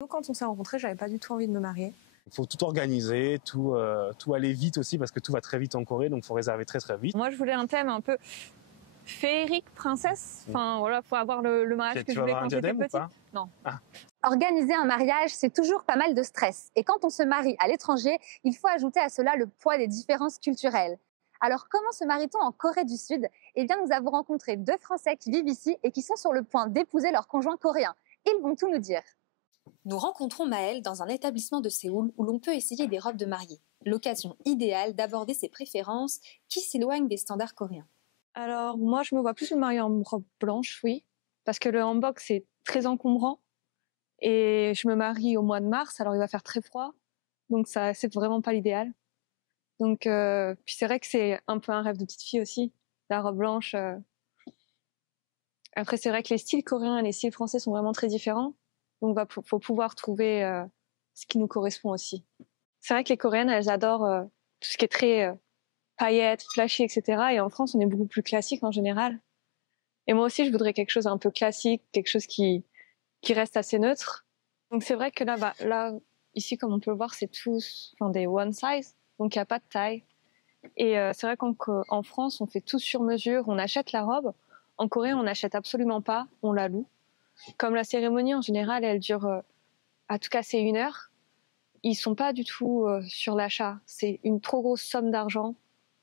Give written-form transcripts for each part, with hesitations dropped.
Nous, quand on s'est rencontrés, j'avais pas du tout envie de me marier. Il faut tout organiser, tout aller vite aussi parce que tout va très vite en Corée, donc il faut réserver très très vite. Moi, je voulais un thème un peu féerique, princesse. Enfin, voilà, faut avoir le mariage que je voulais quand j'étais petite. Non. Ah. Organiser un mariage, c'est toujours pas mal de stress. Et quand on se marie à l'étranger, il faut ajouter à cela le poids des différences culturelles. Alors, comment se marie-t-on en Corée du Sud? Eh bien, nous avons rencontré 2 Français qui vivent ici et qui sont sur le point d'épouser leur conjoint coréen. Ils vont tout nous dire. Nous rencontrons Maëlle dans un établissement de Séoul où l'on peut essayer des robes de mariée. L'occasion idéale d'aborder ses préférences qui s'éloignent des standards coréens. Alors, moi, je me vois plus me marier en robe blanche, oui. Parce que le hanbok, c'est très encombrant. Et je me marie au mois de mars, alors il va faire très froid. Donc, ça, c'est vraiment pas l'idéal. Donc, puis c'est vrai que c'est un peu un rêve de petite fille aussi, la robe blanche. Après, c'est vrai que les styles coréens et les styles français sont vraiment très différents. Donc, faut pouvoir trouver ce qui nous correspond aussi. C'est vrai que les Coréennes, elles adorent tout ce qui est très paillettes, flashy, etc. Et en France, on est beaucoup plus classique en général. Et moi aussi, je voudrais quelque chose un peu classique, quelque chose qui reste assez neutre. Donc, c'est vrai que là, ici, comme on peut le voir, c'est tous des one size. Donc, il n'y a pas de taille. Et c'est vrai qu'en France, on fait tout sur mesure. On achète la robe. En Corée, on n'achète absolument pas. On la loue. Comme la cérémonie, en général, elle dure à tout casser 1 heure. Ils sont pas du tout sur l'achat. C'est une trop grosse somme d'argent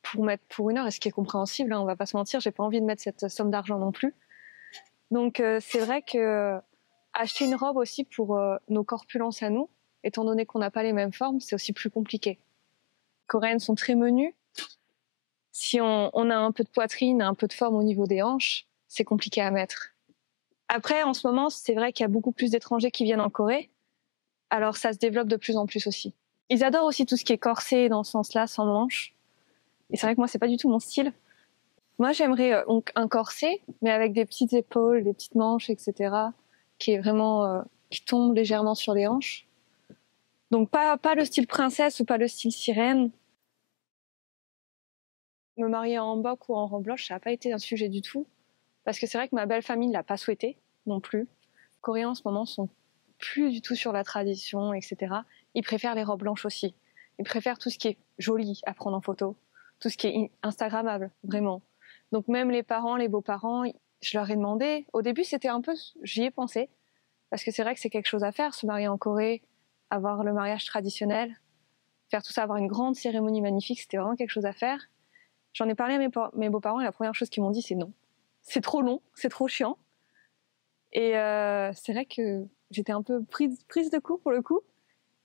pour mettre pour 1 heure. Et ce qui est compréhensible, hein, on va pas se mentir, j'ai pas envie de mettre cette somme d'argent non plus. Donc c'est vrai que acheter une robe aussi pour nos corpulences à nous, étant donné qu'on n'a pas les mêmes formes, c'est aussi plus compliqué. Les Coréennes sont très menues. Si on a un peu de poitrine, un peu de forme au niveau des hanches, c'est compliqué à mettre. Après, en ce moment, c'est vrai qu'il y a beaucoup plus d'étrangers qui viennent en Corée. Alors ça se développe de plus en plus aussi. Ils adorent aussi tout ce qui est corsé dans ce sens-là, sans manches. Et c'est vrai que moi, c'est pas du tout mon style. Moi, j'aimerais un corset, mais avec des petites épaules, des petites manches, etc., qui est vraiment qui tombe légèrement sur les hanches. Donc pas le style princesse ou pas le style sirène. Me marier en hanbok ou en robe blanche, ça n'a pas été un sujet du tout, parce que c'est vrai que ma belle famille l'a pas souhaité non plus. Les Coréens en ce moment sont plus du tout sur la tradition, etc. Ils préfèrent les robes blanches aussi. Ils préfèrent tout ce qui est joli à prendre en photo, tout ce qui est instagrammable, vraiment. Donc même les parents, les beaux-parents, je leur ai demandé. Au début, c'était un peu, j'y ai pensé, parce que c'est vrai que c'est quelque chose à faire, se marier en Corée, avoir le mariage traditionnel, faire tout ça, avoir une grande cérémonie magnifique, c'était vraiment quelque chose à faire. J'en ai parlé à mes beaux-parents et la première chose qu'ils m'ont dit, c'est non. C'est trop long, c'est trop chiant. Et c'est vrai que j'étais un peu prise de court pour le coup.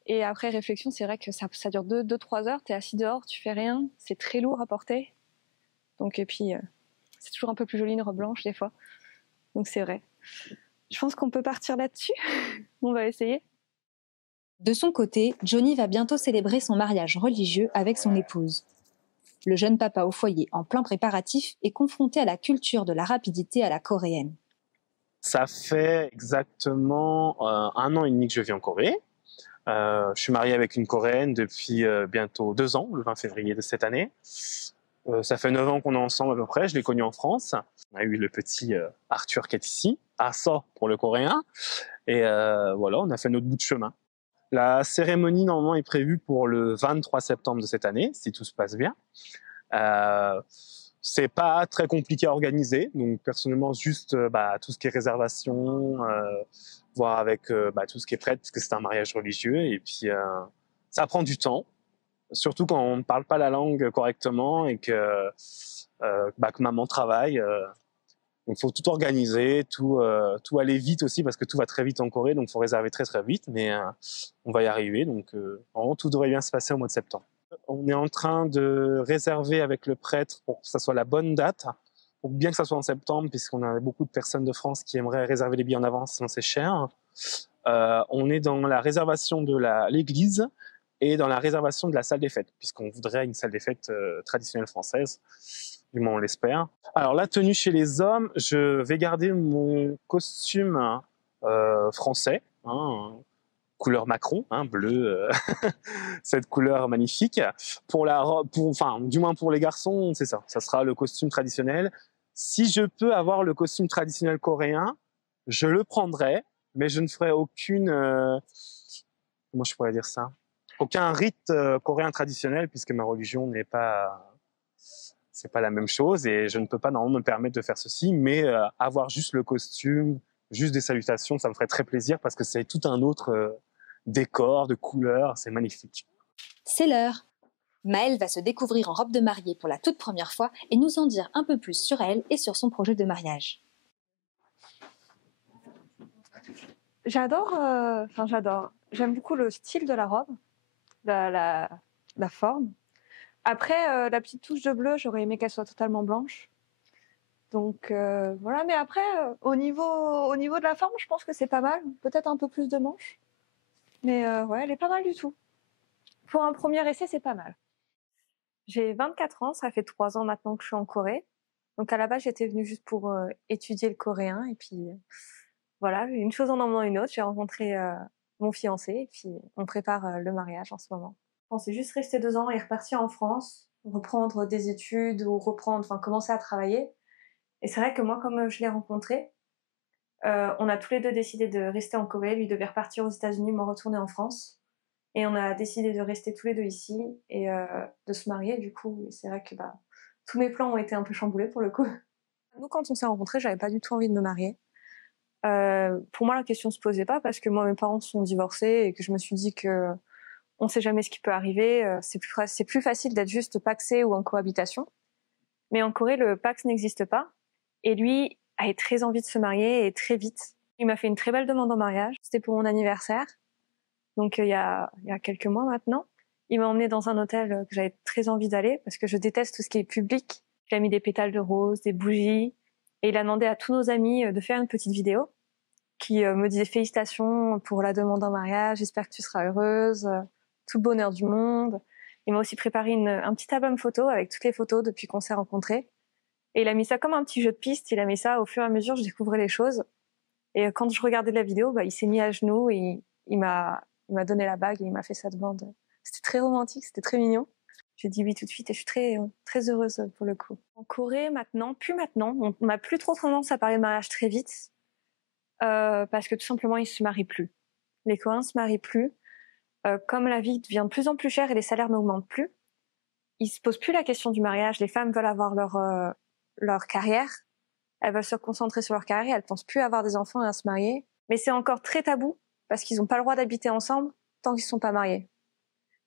Et après réflexion, c'est vrai que ça dure 2-3 heures, t'es assis dehors, tu fais rien, c'est très lourd à porter. Donc, et puis, c'est toujours un peu plus joli une robe blanche des fois. Donc c'est vrai. Je pense qu'on peut partir là-dessus. On va essayer. De son côté, Johnny va bientôt célébrer son mariage religieux avec son épouse. Le jeune papa au foyer, en plein préparatif, est confronté à la culture de la rapidité à la coréenne. Ça fait exactement 1 an et demi que je vis en Corée. Je suis marié avec une Coréenne depuis bientôt 2 ans, le 20 février de cette année. Ça fait 9 ans qu'on est ensemble à peu près, je l'ai connu en France. On a eu le petit Arthur qui est ici, Asa pour le coréen. Et voilà, on a fait notre bout de chemin. La cérémonie normalement est prévue pour le 23 septembre de cette année, si tout se passe bien. C'est pas très compliqué à organiser, donc personnellement juste tout ce qui est réservation, voir avec tout ce qui est prêt, parce que c'est un mariage religieux, et puis ça prend du temps, surtout quand on ne parle pas la langue correctement et que maman travaille. Donc il faut tout organiser, tout aller vite aussi, parce que tout va très vite en Corée, donc il faut réserver très très vite, mais on va y arriver, donc vraiment tout devrait bien se passer au mois de septembre. On est en train de réserver avec le prêtre pour que ça soit la bonne date, pour bien que ça soit en septembre, puisqu'on a beaucoup de personnes de France qui aimeraient réserver les billets en avance, sinon c'est cher. On est dans la réservation de l'église et dans la réservation de la salle des fêtes, puisqu'on voudrait une salle des fêtes traditionnelle française, du moins on l'espère. Alors la tenue chez les hommes, je vais garder mon costume français, couleur Macron, bleu, cette couleur magnifique. Du moins pour les garçons, c'est ça. Ça sera le costume traditionnel. Si je peux avoir le costume traditionnel coréen, je le prendrai, mais je ne ferai comment je pourrais dire ça? Aucun rite coréen traditionnel, puisque ma religion c'est pas la même chose, et je ne peux pas normalement me permettre de faire ceci, mais avoir juste le costume, juste des salutations, ça me ferait très plaisir, parce que c'est tout un autre décor, de couleurs, c'est magnifique. C'est l'heure. Maëlle va se découvrir en robe de mariée pour la toute première fois et nous en dire un peu plus sur elle et sur son projet de mariage. J'adore, j'aime beaucoup le style de la robe, la forme. Après, la petite touche de bleu, j'aurais aimé qu'elle soit totalement blanche. Donc voilà, mais après, au niveau de la forme, je pense que c'est pas mal. Peut-être un peu plus de manches. Mais ouais, elle est pas mal du tout. Pour un premier essai, c'est pas mal. J'ai 24 ans, ça fait 3 ans maintenant que je suis en Corée. Donc à la base, j'étais venue juste pour étudier le coréen. Et puis voilà, une chose en emmenant une autre. J'ai rencontré mon fiancé et puis on prépare le mariage en ce moment. On s'est juste resté 2 ans et repartir en France, reprendre des études ou commencer à travailler. Et c'est vrai que moi, comme je l'ai rencontré, on a tous les deux décidé de rester en Corée. Lui devait repartir aux États-Unis, moi retourner en France. Et on a décidé de rester tous les deux ici et de se marier. Du coup, c'est vrai que tous mes plans ont été un peu chamboulés pour le coup. Nous, quand on s'est rencontrés, j'avais pas du tout envie de me marier. Pour moi, la question se posait pas parce que moi, mes parents sont divorcés et que je me suis dit que on sait jamais ce qui peut arriver. C'est plus facile d'être juste paxé ou en cohabitation. Mais en Corée, le pax n'existe pas. Et lui a très envie de se marier et très vite. Il m'a fait une très belle demande en mariage. C'était pour mon anniversaire. Donc il y a quelques mois maintenant. Il m'a emmenée dans un hôtel que j'avais très envie d'aller parce que je déteste tout ce qui est public. Il a mis des pétales de rose, des bougies. Et il a demandé à tous nos amis de faire une petite vidéo qui me disait félicitations pour la demande en mariage, j'espère que tu seras heureuse, tout le bonheur du monde. Il m'a aussi préparé un petit album photo avec toutes les photos depuis qu'on s'est rencontrés. Et il a mis ça comme un petit jeu de piste, il a mis ça au fur et à mesure, je découvrais les choses. Et quand je regardais la vidéo, il s'est mis à genoux et il m'a donné la bague et il m'a fait sa demande. C'était très romantique, c'était très mignon. J'ai dit oui tout de suite et je suis très, très heureuse pour le coup. En Corée maintenant, on n'a plus trop tendance à parler de mariage très vite parce que tout simplement ils se marient plus. Les Coréens se marient plus. Comme la vie devient de plus en plus chère et les salaires n'augmentent plus, ils se posent plus la question du mariage. Les femmes veulent avoir leur carrière. Elles veulent se concentrer sur leur carrière. Elles pensent plus à avoir des enfants et à se marier. Mais c'est encore très tabou parce qu'ils n'ont pas le droit d'habiter ensemble tant qu'ils ne sont pas mariés.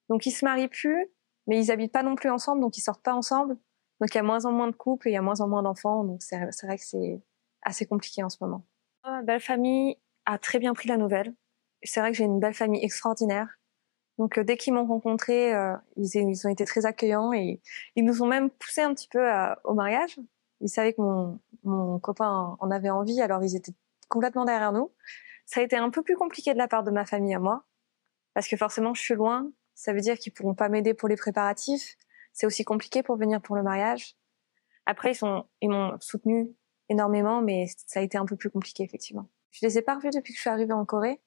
Donc ils se marient plus, mais ils habitent pas non plus ensemble, donc ils sortent pas ensemble. Donc il y a moins en moins de couples et il y a moins en moins d'enfants. Donc c'est vrai que c'est assez compliqué en ce moment. Ma belle famille a très bien pris la nouvelle. C'est vrai que j'ai une belle famille extraordinaire. Donc dès qu'ils m'ont rencontré, ils ont été très accueillants et ils nous ont même poussé un petit peu au mariage. Ils savaient que mon copain en avait envie, alors ils étaient complètement derrière nous. Ça a été un peu plus compliqué de la part de ma famille à moi, parce que forcément je suis loin. Ça veut dire qu'ils pourront pas m'aider pour les préparatifs. C'est aussi compliqué pour venir pour le mariage. Après ils m'ont soutenu énormément, mais ça a été un peu plus compliqué effectivement. Je les ai pas revus depuis que je suis arrivée en Corée,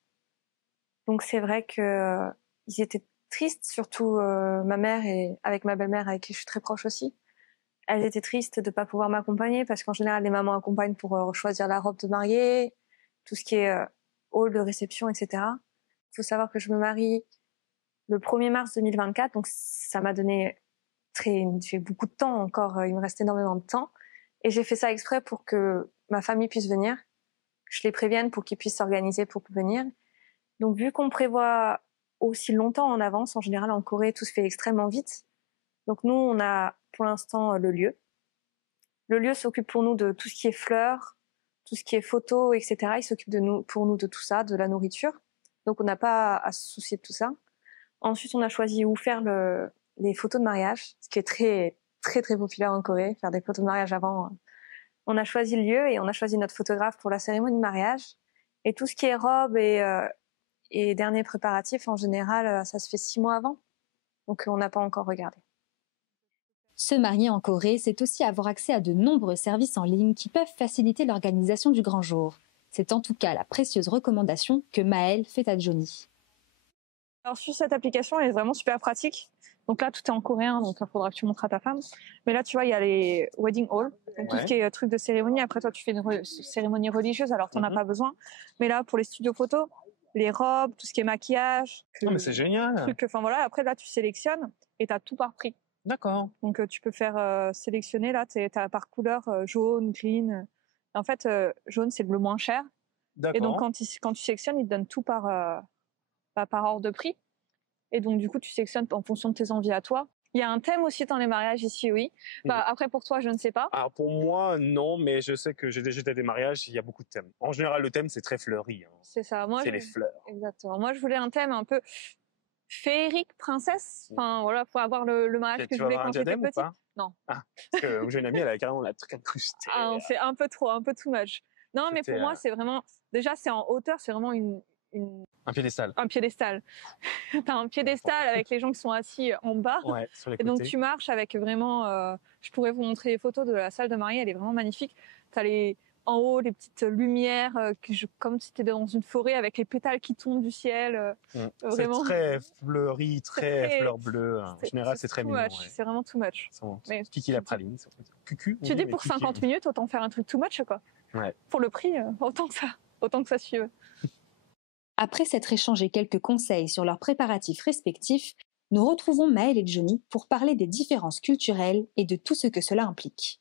donc c'est vrai que ils étaient tristes, surtout ma mère et avec ma belle-mère avec qui je suis très proche aussi. Elles étaient tristes de pas pouvoir m'accompagner parce qu'en général les mamans accompagnent pour choisir la robe de mariée, tout ce qui est hall de réception, etc. Il faut savoir que je me marie le 1er mars 2024, donc ça m'a donné j'ai beaucoup de temps encore, il me reste énormément de temps. Et j'ai fait ça exprès pour que ma famille puisse venir, que je les prévienne pour qu'ils puissent s'organiser pour venir. Donc vu qu'on prévoit aussi longtemps en avance, en général en Corée, tout se fait extrêmement vite. Donc nous, on a pour l'instant le lieu. Le lieu s'occupe pour nous de tout ce qui est fleurs, tout ce qui est photos, etc. Il s'occupe pour nous de tout ça, de la nourriture. Donc on n'a pas à se soucier de tout ça. Ensuite, on a choisi où faire les photos de mariage, ce qui est très, très, très populaire en Corée, faire des photos de mariage avant. On a choisi le lieu et on a choisi notre photographe pour la cérémonie de mariage. Et tout ce qui est robe et derniers préparatifs, en général, ça se fait 6 mois avant. Donc, on n'a pas encore regardé. Se marier en Corée, c'est aussi avoir accès à de nombreux services en ligne qui peuvent faciliter l'organisation du grand jour. C'est en tout cas la précieuse recommandation que Maëlle fait à Johnny. Alors sur cette application, elle est vraiment super pratique. Donc là, tout est en coréen, donc il faudra que tu montres à ta femme. Mais là, tu vois, il y a les wedding hall, donc tout ce qui est truc de cérémonie. Après, toi, tu fais une cérémonie religieuse, alors tu n'en as pas besoin. Mais là, pour les studios photos, les robes, tout ce qui est maquillage. Non, mais c'est génial. Enfin voilà, après là, tu sélectionnes et tu as tout par prix. D'accord. Donc tu peux faire sélectionner, là, tu as par couleur jaune, green. En fait, jaune, c'est le moins cher. Et donc quand tu sélectionnes, ils te donnent tout par ordre de prix. Et donc du coup, tu sélectionnes en fonction de tes envies à toi. Il y a un thème aussi dans les mariages ici, oui. Après, pour toi, je ne sais pas. Alors pour moi, non, mais je sais que j'ai déjà été à des mariages, il y a beaucoup de thèmes. En général, le thème, c'est très fleuri. Hein. C'est ça. C'est les fleurs. Exactement. Moi, je voulais un thème un peu féerique, princesse. Enfin, voilà, faut avoir le mariage que je voulais quand j'étais petite. Non. Ah, parce que j'ai une amie, elle a carrément la truc incrusté. Ah, c'est un peu trop, un peu too much. Non, mais pour moi, c'est vraiment... Déjà, c'est en hauteur, c'est vraiment un piédestal. Un piédestal. T'as un piédestal avec les gens qui sont assis en bas. Ouais, sur les côtés. Et donc, tu marches avec vraiment... je pourrais vous montrer les photos de la salle de mariée, elle est vraiment magnifique. T'as en haut, les petites lumières, comme si tu étais dans une forêt avec les pétales qui tombent du ciel. Vraiment. C'est très fleuri, très fleur bleue. En général, c'est très mignon. Ouais. C'est vraiment too much. Mais Kiki la praline. Cucu. Tu dis pour 50 minutes, autant faire un truc too much, quoi. Ouais. Pour le prix, autant que ça suive. Après s'être échangé quelques conseils sur leurs préparatifs respectifs, nous retrouvons Maëlle et Johnny pour parler des différences culturelles et de tout ce que cela implique.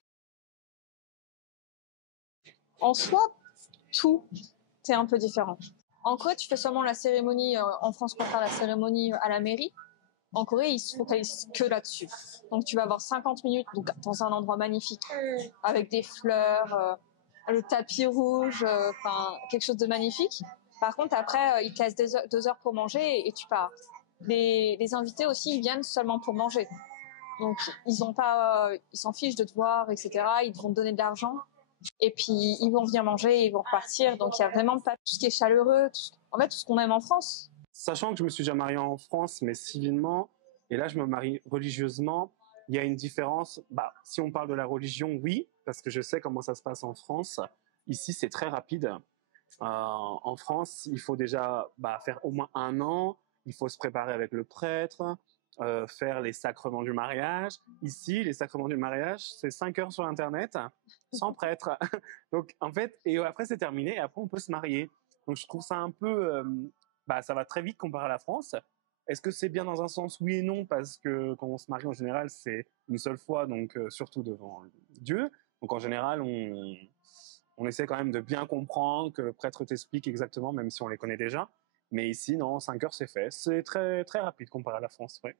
En soi, tout est un peu différent. En Corée, tu fais seulement la cérémonie. En France, on fait la cérémonie à la mairie. En Corée, ils se focalisent que là-dessus. Donc, tu vas avoir 50 minutes donc, dans un endroit magnifique, avec des fleurs, le tapis rouge, quelque chose de magnifique. Par contre, après, ils te laissent 2 heures pour manger et tu pars. Les invités aussi, ils viennent seulement pour manger. Donc, ils s'en fichent de te voir, etc. Ils vont te donner de l'argent. Et puis, ils vont venir manger et ils vont repartir. Donc, il n'y a vraiment pas tout ce qui est chaleureux, tout ce qu'on aime en France. Sachant que je me suis déjà marié en France, mais civilement, et là, je me marie religieusement, il y a une différence. Si on parle de la religion, oui, parce que je sais comment ça se passe en France. Ici, c'est très rapide. En France, il faut déjà faire au moins 1 an. Il faut se préparer avec le prêtre, faire les sacrements du mariage. Ici, les sacrements du mariage, c'est 5 heures sur Internet, sans prêtre. Donc, en fait, et après, c'est terminé. Et après, on peut se marier. Donc, je trouve ça un peu... ça va très vite comparé à la France. Est-ce que c'est bien dans un sens? Oui et non, parce que quand on se marie, en général, c'est une seule fois, donc surtout devant Dieu. Donc, en général, on essaie quand même de bien comprendre, que le prêtre t'explique exactement, même si on les connaît déjà. Mais ici, non, 5 heures, c'est fait. C'est très, très rapide comparé à la France, oui.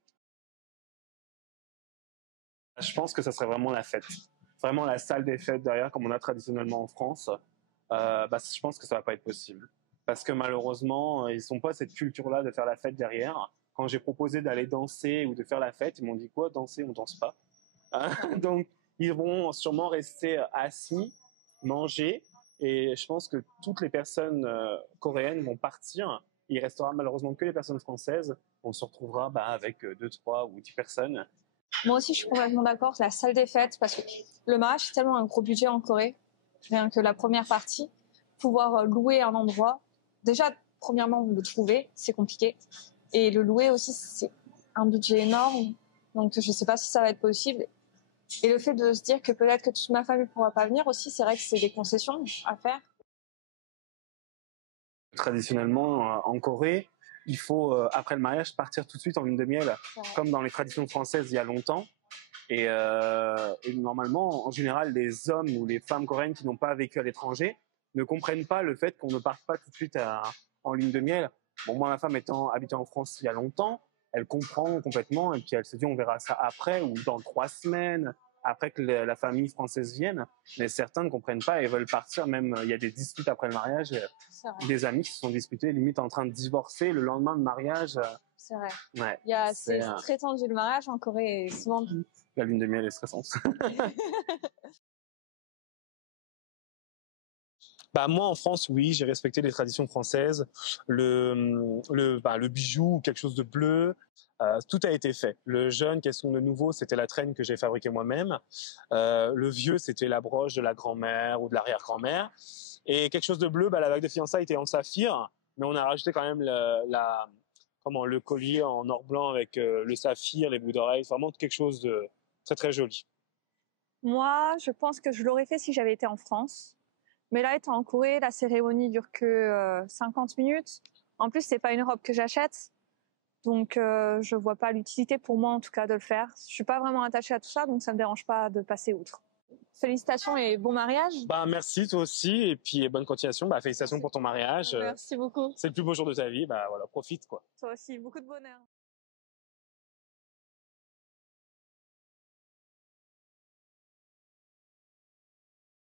Je pense que ça serait vraiment la fête. Vraiment la salle des fêtes derrière, comme on a traditionnellement en France. Je pense que ça va pas être possible. Parce que malheureusement, ils n'ont pas cette culture-là de faire la fête derrière. Quand j'ai proposé d'aller danser ou de faire la fête, ils m'ont dit quoi? Danser, on danse pas. Donc, ils vont sûrement rester assis, manger. Et je pense que toutes les personnes coréennes vont partir. Il restera malheureusement que les personnes françaises. On se retrouvera avec 2, 3 ou 10 personnes. Moi aussi, je suis complètement d'accord. La salle des fêtes, parce que le mariage, c'est tellement un gros budget en Corée. Rien que la première partie, pouvoir louer un endroit. Déjà, premièrement, le trouver, c'est compliqué. Et le louer aussi, c'est un budget énorme. Donc, je ne sais pas si ça va être possible. Et le fait de se dire que peut-être que toute ma famille ne pourra pas venir aussi, c'est vrai que c'est des concessions à faire. Traditionnellement, en Corée, il faut, après le mariage, partir tout de suite en lune de miel, comme dans les traditions françaises il y a longtemps. Et normalement, en général, les hommes ou les femmes coréennes qui n'ont pas vécu à l'étranger ne comprennent pas le fait qu'on ne parte pas tout de suite en lune de miel. Bon, moi, ma femme habitant en France il y a longtemps, elle comprend complètement et puis elle se dit on verra ça après ou dans 3 semaines, après que la famille française vienne. Mais certains ne comprennent pas et veulent partir. Même, il y a des disputes après le mariage, des amis qui se sont disputés, limite en train de divorcer le lendemain de mariage. C'est vrai. Ouais, c'est très tendu le mariage en Corée et souvent... La lune de miel est stressante. Moi, en France, oui, j'ai respecté les traditions françaises. Le bijou, quelque chose de bleu, tout a été fait. Le jaune, qu'est-ce qu'on de nouveau, c'était la traîne que j'ai fabriquée moi-même. Le vieux, c'était la broche de la grand-mère ou de l'arrière-grand-mère. Et quelque chose de bleu, la bague de fiançailles était en saphir, mais on a rajouté quand même vraiment le collier en or blanc avec le saphir, les boucles d'oreilles, vraiment quelque chose de très très joli. Moi, je pense que je l'aurais fait si j'avais été en France. Mais là, étant en Corée, la cérémonie dure que 50 minutes. En plus, c'est pas une robe que j'achète. Donc, je vois pas l'utilité pour moi, en tout cas, de le faire. Je suis pas vraiment attachée à tout ça, donc ça me dérange pas de passer outre. Félicitations et bon mariage. Bah, merci, toi aussi, et puis bonne continuation. Bah, félicitations pour ton mariage. Merci beaucoup. C'est le plus beau jour de ta vie, bah voilà, profite, quoi. Toi aussi, beaucoup de bonheur.